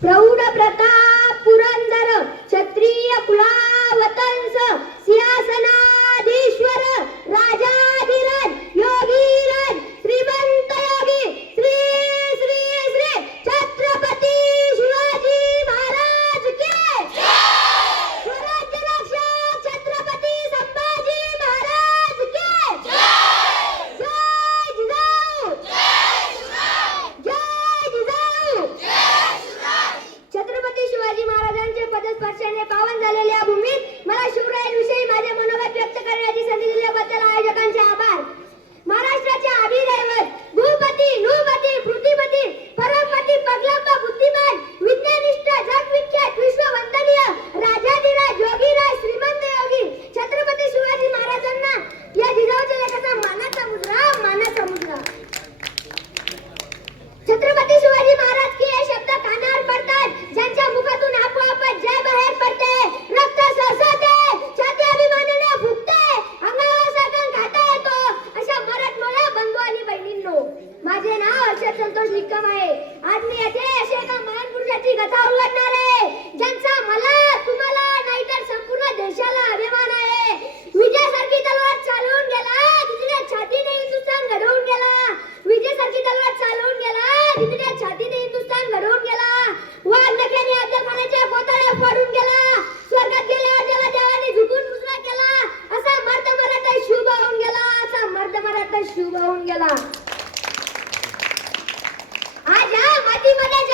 ಪ್ರೌಢ ಪ್ರತಾಪ उभा होऊन गेला. आज मध्ये मातीमध्ये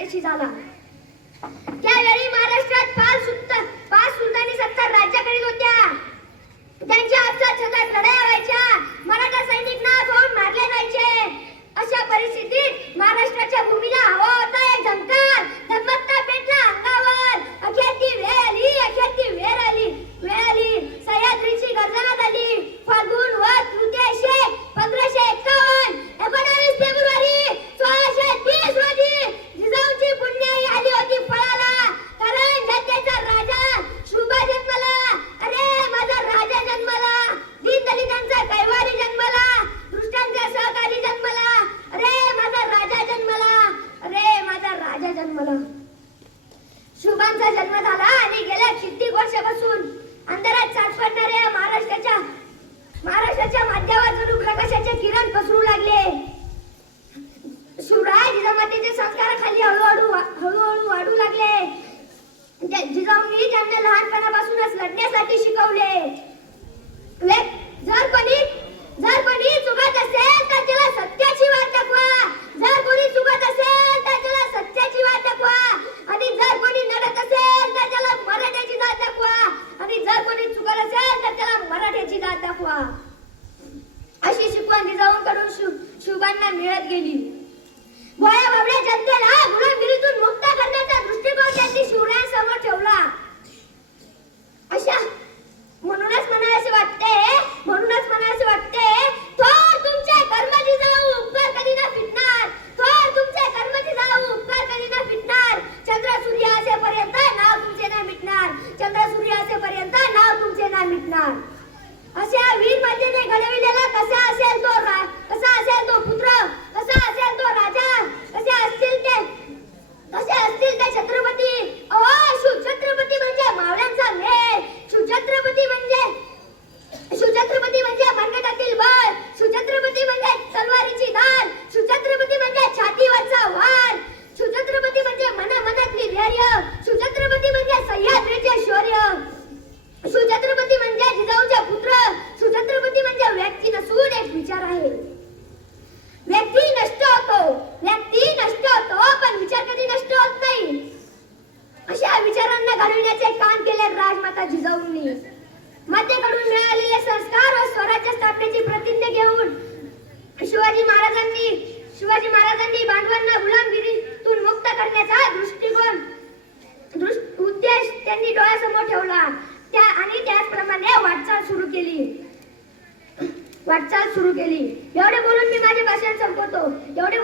यशस्वी झाला. त्यावेळी महाराष्ट्रात पाच सुलतान पाच सुलतानी सत्ता राज्य करीत होत्या. त्यांच्या आपल्या छतात लढाया व्हायच्या. मराठा सैनिकांना ना मारले जायचे. प्रकाशाच्या माध्यमातून प्रकाशाचे किरण पसरू लागले? शिवराय संस्कार खाली हळूहळू हळूहळू वाढू लागले. जिजाऊंनी त्यांना लहानपणापासूनच लढण्यासाठी शिकवले. शुभांना मिळत गेली. गोळ्या बाबड्या जनतेला गुलामगिरीतून मुक्त करण्याचा दृष्टिकोन त्यांनी शिवरायांसमोर ठेवला. धैर्य सुछत्रपती म्हणजे सह्याद्रीचे शौर्य. सुछत्रपती म्हणजे जिजाऊचे पुत्र. सुछत्रपती म्हणजे व्यक्ती नसून एक विचार आहे. व्यक्ती नष्ट होतो. व्यक्ती नष्ट होतो पण विचार कधी नष्ट होत नाही. अशा विचारांना घालविण्याचे काम केले राजमाता जिजाऊंनी. सुरू केली. एवढे बोलून मी माझे भाषण संपवतो. एवढे